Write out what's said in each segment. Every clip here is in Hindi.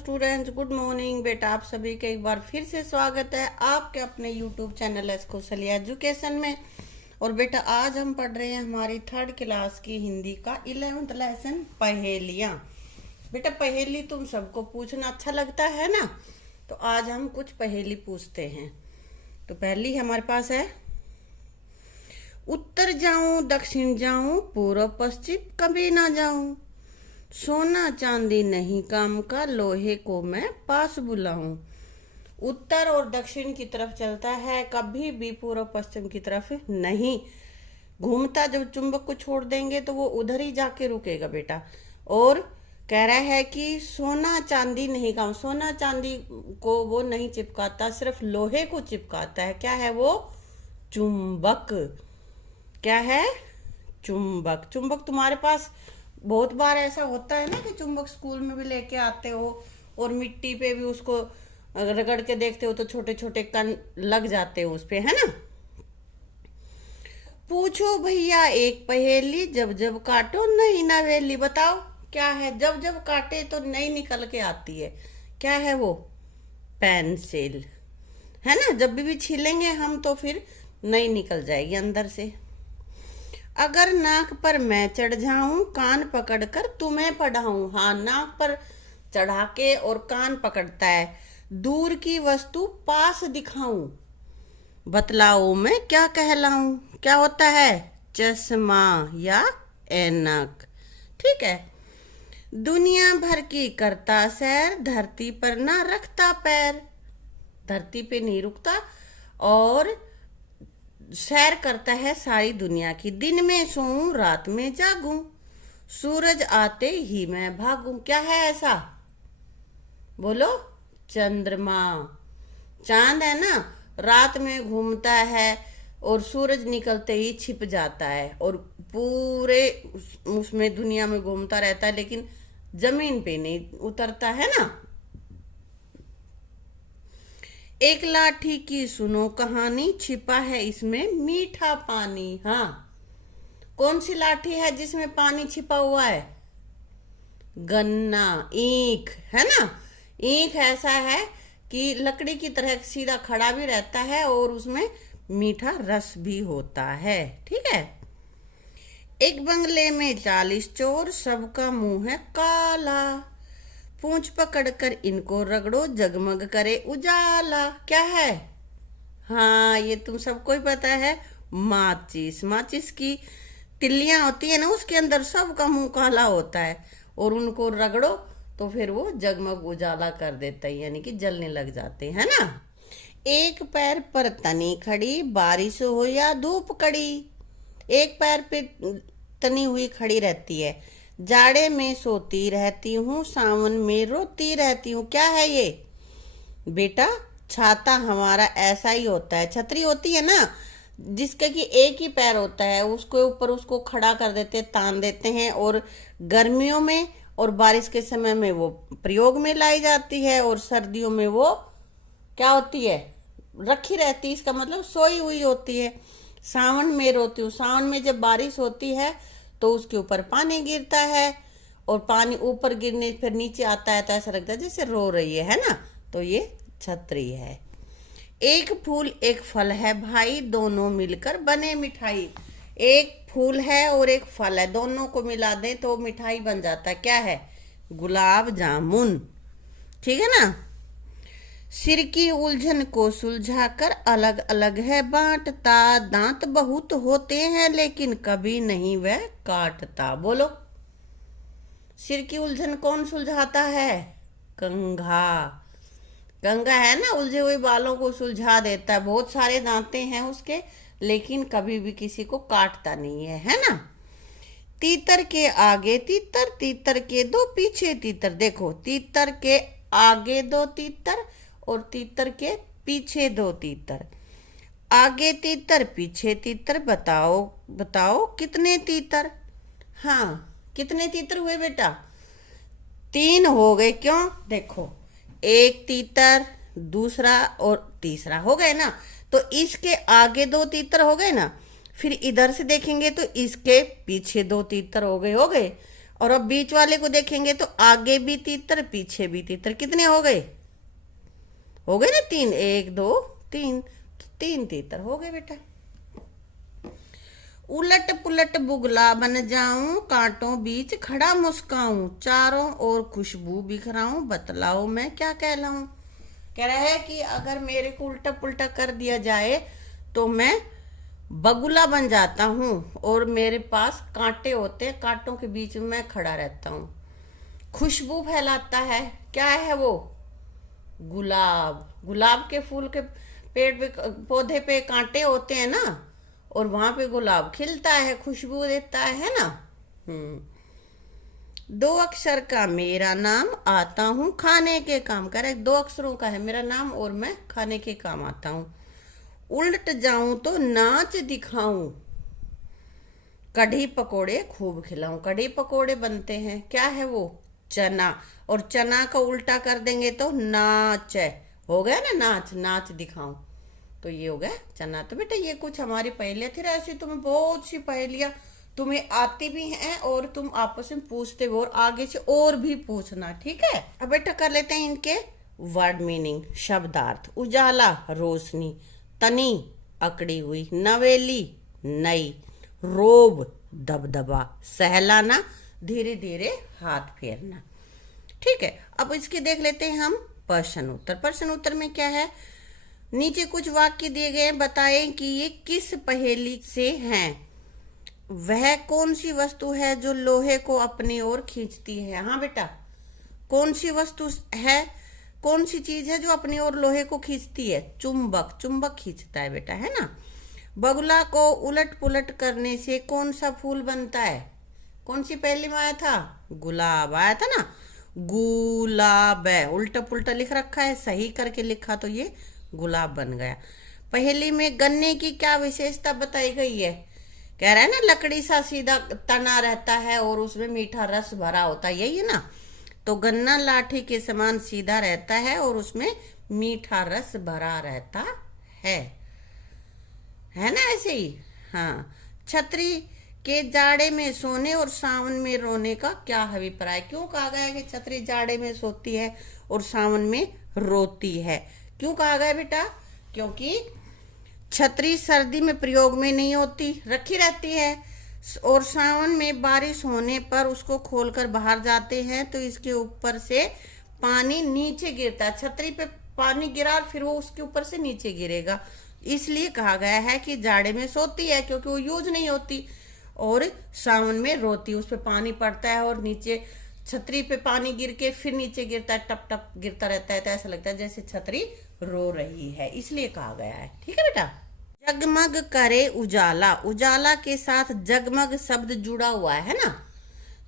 Students, good morning. बेटा आप सभी का एक बार फिर से स्वागत है आपके अपने यूट्यूब चैनल कौशल्या एजुकेशन में। और बेटा आज हम पढ़ रहे हैं हमारी थर्ड क्लास की हिंदी का 11th लेसन पहेलियाँ। बेटा पहेली तुम सबको पूछना अच्छा लगता है ना, तो आज हम कुछ पहेली पूछते हैं। तो पहली हमारे पास है, उत्तर जाऊं दक्षिण जाऊं पूर्व पश्चिम कभी ना जाऊं, सोना चांदी नहीं काम का लोहे को मैं पास बुलाऊं। उत्तर और दक्षिण की तरफ चलता है, कभी भी पूर्व पश्चिम की तरफ नहीं घूमता। जब चुंबक को छोड़ देंगे तो वो उधर ही जाके रुकेगा बेटा। और कह रहा है कि सोना चांदी नहीं काम, सोना चांदी को वो नहीं चिपकाता, सिर्फ लोहे को चिपकाता है। क्या है वो? चुंबक। क्या है? चुंबक। चुंबक तुम्हारे पास बहुत बार ऐसा होता है ना कि चुंबक स्कूल में भी लेके आते हो और मिट्टी पे भी उसको रगड़ के देखते हो तो छोटे छोटे कण लग जाते हो उस पे, है ना। पूछो भैया एक पहेली, जब जब काटो नई नवेली। बताओ क्या है? जब जब काटे तो नई निकल के आती है। क्या है वो? पेंसिल, है ना। जब भी छीलेंगे हम तो फिर नई निकल जाएगी अंदर से। अगर नाक पर मैं चढ़ जाऊं कान पकड़कर तुम्हें पढ़ाऊं। हाँ, नाक पर चढ़ा के और कान पकड़ता है। दूर की वस्तु पास दिखाऊं, बतलाओ मैं क्या कहलाऊं। क्या होता है? चश्मा या ऐनक। ठीक है। दुनिया भर की करता सैर, धरती पर ना रखता पैर। धरती पे नहीं रुकता और सैर करता है सारी दुनिया की। दिन में सोऊं रात में जागूं, सूरज आते ही मैं भागूं। क्या है ऐसा? बोलो। चंद्रमा। चांद है ना, रात में घूमता है और सूरज निकलते ही छिप जाता है और पूरे उसमें दुनिया में घूमता रहता है, लेकिन जमीन पे नहीं उतरता, है ना। एक लाठी की सुनो कहानी, छिपा है इसमें मीठा पानी। हाँ, कौन सी लाठी है जिसमें पानी छिपा हुआ है? गन्ना, ईख, है ना। ईख ऐसा है कि लकड़ी की तरह सीधा खड़ा भी रहता है और उसमें मीठा रस भी होता है। ठीक है। एक बंगले में 40 चोर, सबका मुंह है काला, पूंछ पकड़कर इनको रगड़ो जगमग करे उजाला। क्या है? हाँ, ये तुम सबको ही पता है, माचिस। माचिस की तिल्लियां होती है ना, उसके अंदर सबका मुंह काला होता है और उनको रगड़ो तो फिर वो जगमग उजाला कर देता है, यानी कि जलने लग जाते हैं ना। एक पैर पर तनी खड़ी, बारिश हो या धूप कड़ी। एक पैर पे तनी हुई खड़ी रहती है, जाड़े में सोती रहती हूँ, सावन में रोती रहती हूँ। क्या है ये? बेटा छाता हमारा ऐसा ही होता है। छतरी होती है ना, जिसका कि एक ही पैर होता है, उसके ऊपर उसको खड़ा कर देते हैं, तान देते हैं, और गर्मियों में और बारिश के समय में वो प्रयोग में लाई जाती है, और सर्दियों में वो क्या होती है? रखी रहती है। इसका मतलब सोई हुई होती है। सावन में रोती हूँ, सावन में जब बारिश होती है तो उसके ऊपर पानी गिरता है और पानी ऊपर गिरने फिर नीचे आता है तो ऐसा लगता है जैसे रो रही है ना। तो ये छतरी है। एक फूल एक फल है भाई, दोनों मिलकर बने मिठाई। एक फूल है और एक फल है, दोनों को मिला दें तो मिठाई बन जाता है। क्या है? गुलाब जामुन। ठीक है ना। सिर की उलझन को सुलझाकर अलग अलग है बांटता, दांत बहुत होते हैं लेकिन कभी नहीं वह काटता। बोलो। सिर की उलझन कौन सुलझाता है? कंघा। कंघा है ना, उलझे हुए बालों को सुलझा देता है। बहुत सारे दांते हैं उसके, लेकिन कभी भी किसी को काटता नहीं है ना। तीतर के आगे तीतर, तीतर के दो पीछे तीतर। देखो, तीतर के आगे दो तीतर और तीतर के पीछे दो तीतर। आगे तीतर पीछे तीतर। बताओ बताओ कितने तीतर? हाँ, कितने तीतर हुए बेटा? 3 हो गए। क्यों? देखो, एक तीतर, दूसरा और तीसरा हो गए ना, तो इसके आगे 2 तीतर हो गए ना। फिर इधर से देखेंगे तो इसके पीछे 2 तीतर हो गए और अब बीच वाले को देखेंगे तो आगे भी तीतर पीछे भी तीतर। कितने हो गए? हो गए ना 3, 1 2 3, तो 3 तीतर हो गए बेटा। उलट पुलट बुगला बन जाऊं, कांटों बीच खड़ा मुस्काऊं, चारों ओर खुशबू बिखराऊं, बतलाओ मैं क्या कहलाऊं। कह रहा है कि अगर मेरे को उल्टा पुल्टा कर दिया जाए तो मैं बगुला बन जाता हूँ और मेरे पास कांटे होते हैं, कांटों के बीच में मैं खड़ा रहता हूँ। खुशबू फैलाता है, क्या है वो? गुलाब। गुलाब के फूल के पेड़ पे, पौधे पे कांटे होते हैं ना, और वहां पे गुलाब खिलता है, खुशबू देता है ना। 2 अक्षर का मेरा नाम, आता हूँ खाने के काम। कह रहे 2 अक्षरों का है मेरा नाम और मैं खाने के काम आता हूँ। उल्ट जाऊं तो नाच दिखाऊं, कढ़ी पकोड़े खूब खिलाऊं। कढ़ी पकोड़े बनते हैं, क्या है वो? चना। और चना का उल्टा कर देंगे तो नाच है, हो गया ना नाच, नाच दिखाऊं। तो ये हो गया चना। तो बेटा ये कुछ हमारी पहेलियां थी। ऐसी तुम्हें बहुत सी पहेलियां तुम्हें आती भी हैं और तुम आपस में पूछते हो, और आगे से और भी पूछना, ठीक है। अब बेटा कर लेते हैं इनके वर्ड मीनिंग, शब्दार्थ। उजाला रोशनी, तनी अकड़ी हुई, नवेली नई, रोब दबदबा, सहलाना धीरे धीरे हाथ फेरना। ठीक है, अब इसके देख लेते हैं हम प्रश्न उत्तर। प्रश्न उत्तर में क्या है? नीचे कुछ वाक्य दिए गए हैं, बताएं कि ये किस पहेली से हैं। वह कौन सी वस्तु है जो लोहे को अपनी ओर खींचती है? हाँ बेटा, कौन सी वस्तु है, कौन सी चीज है जो अपनी ओर लोहे को खींचती है? चुंबक। चुंबक खींचता है बेटा, है ना। बगुला को उलट पुलट करने से कौन सा फूल बनता है? कौन सी पहेली में आया था? गुलाब आया था ना, गुलाब है। उल्टा पुल्टा लिख रखा है, सही करके लिखा तो ये गुलाब बन गया। पहेली में गन्ने की क्या विशेषता बताई गई है? कह रहा है ना लकड़ी सा सीधा तना रहता है और उसमें मीठा रस भरा होता है, यही है ना। तो गन्ना लाठी के समान सीधा रहता है और उसमें मीठा रस भरा रहता है ना, ऐसे ही। हाँ, छतरी के जाड़े में सोने और सावन में रोने का क्या अभिप्राय? क्यों कहा गया है कि छतरी जाड़े में सोती है और सावन में रोती है? क्यों कहा गया बेटा? क्योंकि छतरी सर्दी में प्रयोग में नहीं होती, रखी रहती है, और सावन में बारिश होने पर उसको खोलकर बाहर जाते हैं तो इसके ऊपर से पानी नीचे गिरता है। छतरी पे पानी गिरा फिर वो उसके ऊपर से नीचे गिरेगा, इसलिए कहा गया है कि जाड़े में सोती है क्योंकि वो यूज नहीं होती, और सावन में रोती, उस पर पानी पड़ता है और नीचे छतरी पे पानी गिर के फिर नीचे गिरता है, टप टप गिरता रहता है, तो ऐसा लगता है जैसे छतरी रो रही है, इसलिए कहा गया है। ठीक है बेटा। जगमग करे उजाला, उजाला के साथ जगमग शब्द जुड़ा हुआ है ना,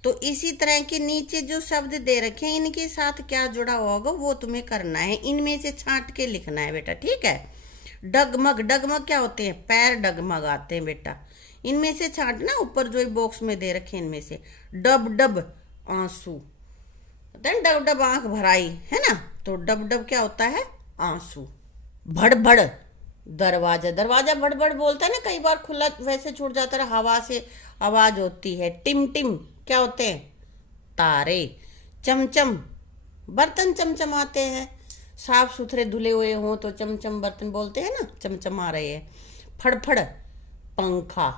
तो इसी तरह के नीचे जो शब्द दे रखे हैं इनके साथ क्या जुड़ा हुआ होगा वो तुम्हें करना है, इनमें से छांट के लिखना है बेटा। ठीक है। डगमग, डगमग क्या होते हैं? पैर डगमग आते हैं बेटा, इनमें से छांटना, ऊपर जो बॉक्स में दे रखे इनमें से। डब डब आंसू, डब डब आंख भराई, है ना, तो डब डब क्या होता है? आंसू। भड़ भड़ दरवाजा, दरवाजा भड़ भड़ बोलता है ना, कई बार खुला वैसे छूट जाता है, हवा से आवाज होती है। टिम टिम क्या होते हैं? तारे। चमचम, बर्तन चमचमाते हैं, साफ सुथरे धुले हुए हों तो चमचम बर्तन बोलते हैं ना, चमचमा रहे हैं। फड़फड़ पंखा।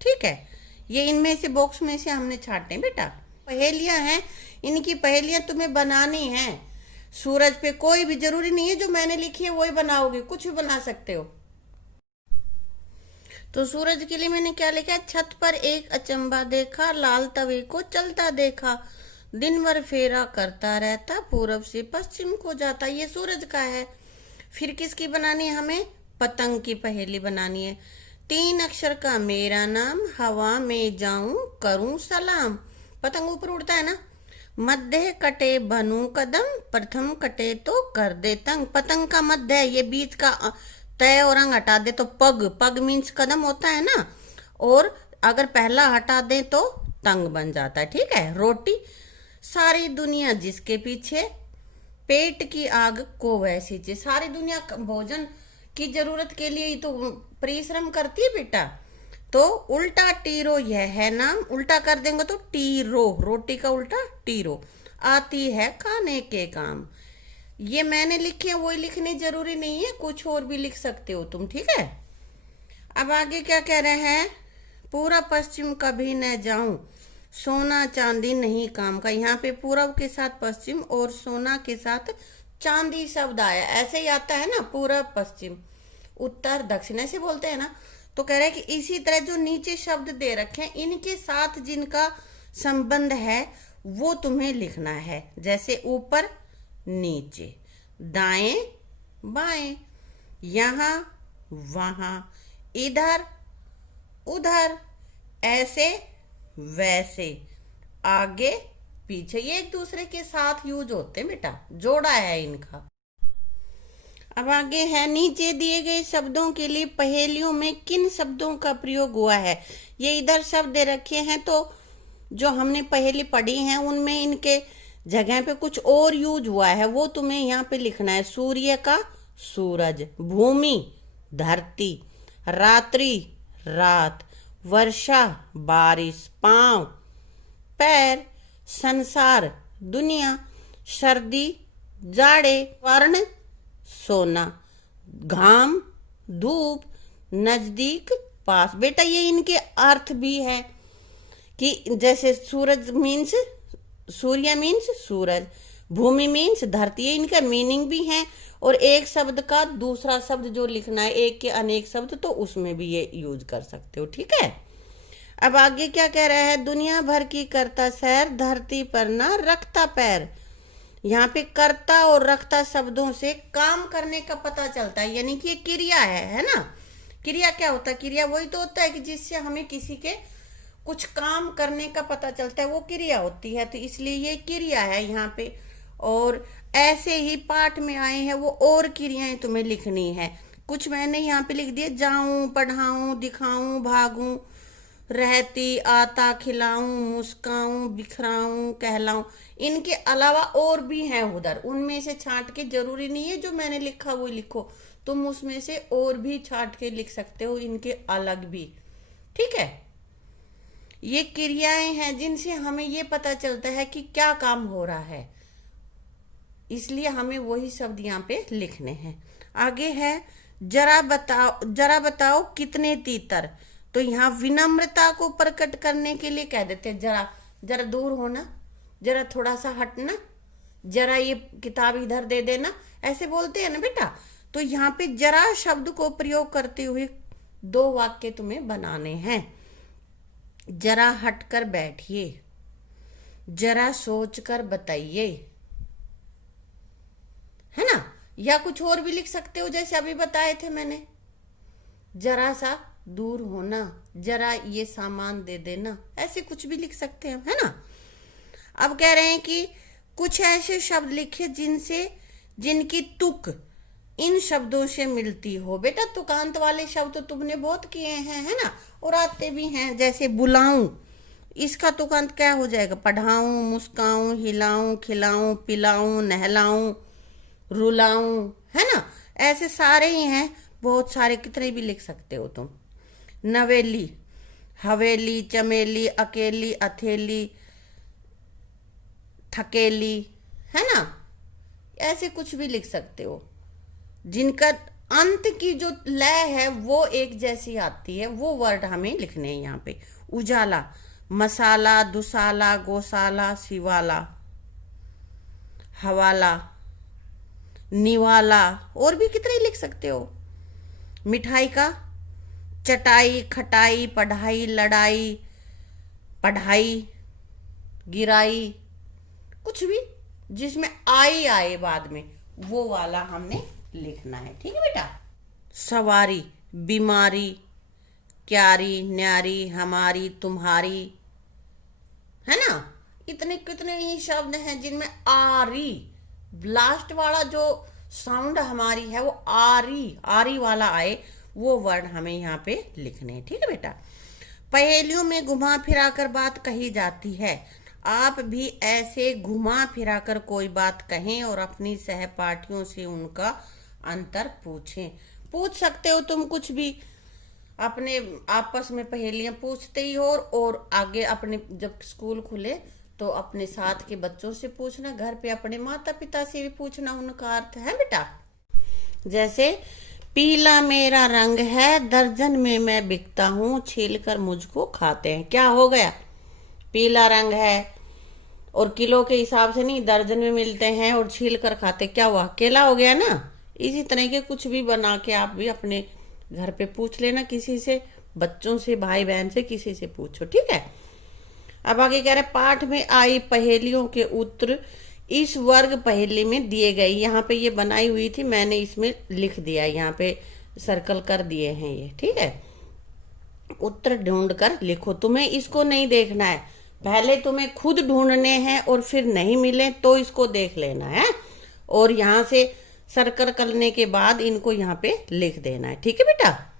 ठीक है, ये इनमें से बॉक्स में से हमने छाटे बेटा। पहेलियां हैं, इनकी पहेलियां तुम्हें बनानी है। सूरज पे कोई भी जरूरी नहीं है जो मैंने लिखी है वही बनाओगे, कुछ भी बना सकते हो। तो सूरज के लिए मैंने क्या लिखा है? छत पर एक अचंबा देखा, लाल तवे को चलता देखा, दिन भर फेरा करता रहता, पूरब से पश्चिम को जाता। ये सूरज का है। फिर किसकी बनानी है हमें? पतंग की पहेली बनानी है। 3 अक्षर का मेरा नाम, हवा में जाऊं करूं सलाम। पतंग ऊपर उड़ता है ना। मध्य कटे बनू कदम, प्रथम कटे तो कर दे तंग। पतंग का मध्य है, ये बीच का तय और अंग हटा दे तो पग, पग मीन्स कदम होता है ना, और अगर पहला हटा दे तो तंग बन जाता है। ठीक है। रोटी, सारी दुनिया जिसके पीछे, पेट की आग को वह सींचे। सारी दुनिया भोजन की जरूरत के लिए ही तो परिश्रम करती है बेटा। तो उल्टा टीरो यह है नाम, उल्टा कर देंगे तो टीरो, रोटी का उल्टा टीरो। आती है खाने के काम। ये मैंने लिखे है, वही लिखने जरूरी नहीं है, कुछ और भी लिख सकते हो तुम, ठीक है। अब आगे क्या कह रहे हैं, पूरा पश्चिम कभी न जाऊं, सोना चांदी नहीं काम का। यहाँ पे पूरब के साथ पश्चिम और सोना के साथ चांदी शब्द आया, ऐसे ही आता है ना, पूरब पश्चिम उत्तर दक्षिण ऐसे बोलते हैं ना। तो कह रहे हैं कि इसी तरह जो नीचे शब्द दे रखे हैं इनके साथ जिनका संबंध है वो तुम्हें लिखना है, जैसे ऊपर नीचे, दाएं बाएं, यहाँ वहां, इधर उधर, ऐसे वैसे, आगे पीछे, ये एक दूसरे के साथ यूज होते हैं बेटा, जोड़ा है इनका। अब आगे है, नीचे दिए गए शब्दों के लिए पहेलियों में किन शब्दों का प्रयोग हुआ है। ये इधर शब्द दे रखे हैं, तो जो हमने पहेली पढ़ी हैं उनमें इनके जगह पे कुछ और यूज हुआ है, वो तुम्हें यहाँ पे लिखना है। सूर्य का सूरज, भूमि धरती, रात्रि रात, वर्षा बारिश, पांव पैर, संसार दुनिया, सर्दी जाड़े, वर्ण सोना, घाम धूप, नजदीक पास। बेटा ये इनके अर्थ भी है कि जैसे सूरज मीन्स, सूर्य मीन्स सूरज, भूमि मीन्स धरती, ये इनका मीनिंग भी है। और एक शब्द का दूसरा शब्द जो लिखना है, एक के अनेक शब्द, तो उसमें भी ये यूज कर सकते हो, ठीक है। अब आगे क्या कह रहा है, दुनिया भर की करता सैर, धरती पर ना रखता पैर। यहाँ पे करता और रखता शब्दों से काम करने का पता चलता है, यानी कि ये क्रिया है ना। क्रिया क्या होता है, क्रिया वही तो होता है कि जिससे हमें किसी के कुछ काम करने का पता चलता है, वो क्रिया होती है, तो इसलिए ये क्रिया है यहाँ पे। और ऐसे ही पाठ में आए हैं वो और क्रियाएं तुम्हें लिखनी है। कुछ मैंने यहाँ पे लिख दिए, जाऊं, पढ़ाऊं, दिखाऊं, भागूं, रहती, आता, खिलाऊं, मुस्काऊं, बिखराऊं, कहलाऊं। इनके अलावा और भी हैं उधर, उनमें से छांट के, जरूरी नहीं है जो मैंने लिखा वो लिखो, तुम उसमें से और भी छांट के लिख सकते हो, इनके अलग भी, ठीक है। ये क्रियाएं हैं जिनसे हमें ये पता चलता है कि क्या काम हो रहा है, इसलिए हमें वही शब्द यहाँ पे लिखने हैं। आगे है, जरा बताओ कितने तीतर। तो यहाँ विनम्रता को प्रकट करने के लिए कह देते हैं, जरा दूर होना, जरा थोड़ा सा हटना, जरा ये किताब इधर दे देना, ऐसे बोलते हैं ना बेटा। तो यहाँ पे जरा शब्द को प्रयोग करते हुए 2 वाक्य तुम्हें बनाने हैं। जरा हटकर बैठिए, जरा सोचकर बताइए, है ना। या कुछ और भी लिख सकते हो, जैसे अभी बताए थे मैंने, जरा सा दूर होना, जरा ये सामान दे देना, ऐसे कुछ भी लिख सकते हैं, है ना। अब कह रहे हैं कि कुछ ऐसे शब्द लिखे जिनकी तुक इन शब्दों से मिलती हो। बेटा तुकांत वाले शब्द तो तुमने बहुत किए हैं, है ना, और आते भी हैं। जैसे बुलाऊं, इसका तुकांत क्या हो जाएगा, पढ़ाऊं, मुस्काऊं, हिलाऊं, खिलाऊं, पिलाऊं, नहलाऊं, रुलाऊं, है ना। ऐसे सारे ही हैं, बहुत सारे, कितने भी लिख सकते हो तुम। नवेली, हवेली, चमेली, अकेली, अथेली, थकेली, है ना। ऐसे कुछ भी लिख सकते हो, जिनका अंत की जो लय है वो एक जैसी आती है, वो वर्ड हमें लिखने हैं यहाँ पे। उजाला, मसाला, दुसाला, गौशाला, शिवाला, हवाला, निवाला, और भी कितने लिख सकते हो। मिठाई का, चटाई, खटाई, पढ़ाई, लड़ाई, पढ़ाई, गिराई, कुछ भी जिसमें आई आए बाद में, वो वाला हमने लिखना है, ठीक है बेटा। सवारी, बीमारी, क्यारी, न्यारी, हमारी, तुम्हारी, है ना। इतने कितने ही शब्द हैं जिनमें आरी, लास्ट वाला जो साउंड हमारी है वो आरी वाला आए, वो वर्ड हमें यहाँ पे लिखने हैं, ठीक है बेटा। पहेलियों में घुमा फिरा कर बात कही जाती है। आप भी ऐसे घुमा फिरा कर कोई बात कहें और अपनी सहपाठियों से उनका अंतर पूछें। पूछ सकते हो तुम कुछ भी, अपने आपस में पहेलियां पूछते ही हो, और आगे अपने जब स्कूल खुले तो अपने साथ के बच्चों से पूछना, घर पे अपने माता पिता से भी पूछना उनका अर्थ है बेटा। जैसे पीला मेरा रंग है, दर्जन में मैं बिकता हूँ, छील कर मुझको खाते हैं। क्या हो गया? पीला रंग है और किलो के हिसाब से नहीं, दर्जन में मिलते हैं और छील कर खाते, क्या हुआ? केला हो गया ना। इसी तरह के कुछ भी बना के आप भी अपने घर पे पूछ लेना, किसी से, बच्चों से, भाई बहन से, किसी से पूछो, ठीक है। अब आगे कह रहे पाठ में आई पहेलियों के उत्तर इस वर्ग पहेली में दिए गए। यहाँ पे ये बनाई हुई थी, मैंने इसमें लिख दिया, यहाँ पे सर्कल कर दिए हैं ये, ठीक है। उत्तर ढूंढ कर लिखो, तुम्हें इसको नहीं देखना है, पहले तुम्हें खुद ढूंढने हैं और फिर नहीं मिले तो इसको देख लेना है, और यहाँ से सर्कल करने के बाद इनको यहाँ पे लिख देना है, ठीक है बेटा।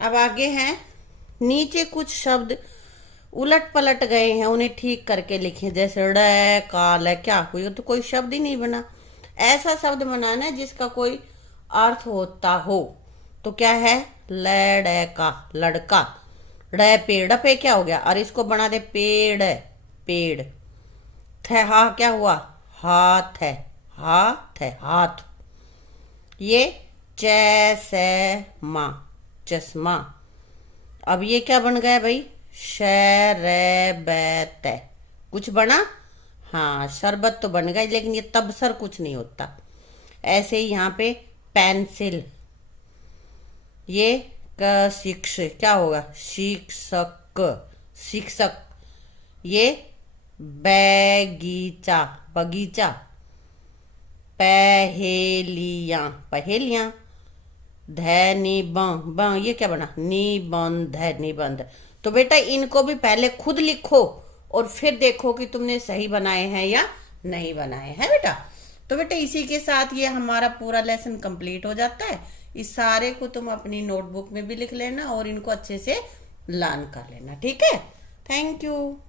अब आगे हैं, नीचे कुछ शब्द उलट पलट गए हैं, उन्हें ठीक करके लिखें। जैसे ड़ काल है, क्या हुई? तो कोई शब्द ही नहीं बना। ऐसा शब्द बनाना है जिसका कोई अर्थ होता हो। तो क्या है? लड़का, लड़का। ड़ पेड़ पे क्या हो गया? और इसको बना दे पेड़, पेड़। थ हा क्या हुआ? हाथ है, हाथ है, हाथ। ये चैसमा, चश्मा। अब ये क्या बन गया भाई? शरबत। कुछ बना? हाँ, शरबत तो बन गया, लेकिन ये तबसर कुछ नहीं होता। ऐसे ही यहाँ पे पेंसिल, ये शिक्षक, क्या होगा? शिक्षक, शिक्षक। ये बगीचा, बगीचा। पहेलियां, पहेलियां। निबंध, ये क्या बना? निबंध, निबंध। तो बेटा इनको भी पहले खुद लिखो और फिर देखो कि तुमने सही बनाए हैं या नहीं बनाए हैं बेटा। तो बेटा इसी के साथ ये हमारा पूरा लेसन कंप्लीट हो जाता है। इस सारे को तुम अपनी नोटबुक में भी लिख लेना और इनको अच्छे से लर्न कर लेना, ठीक है। Thank you.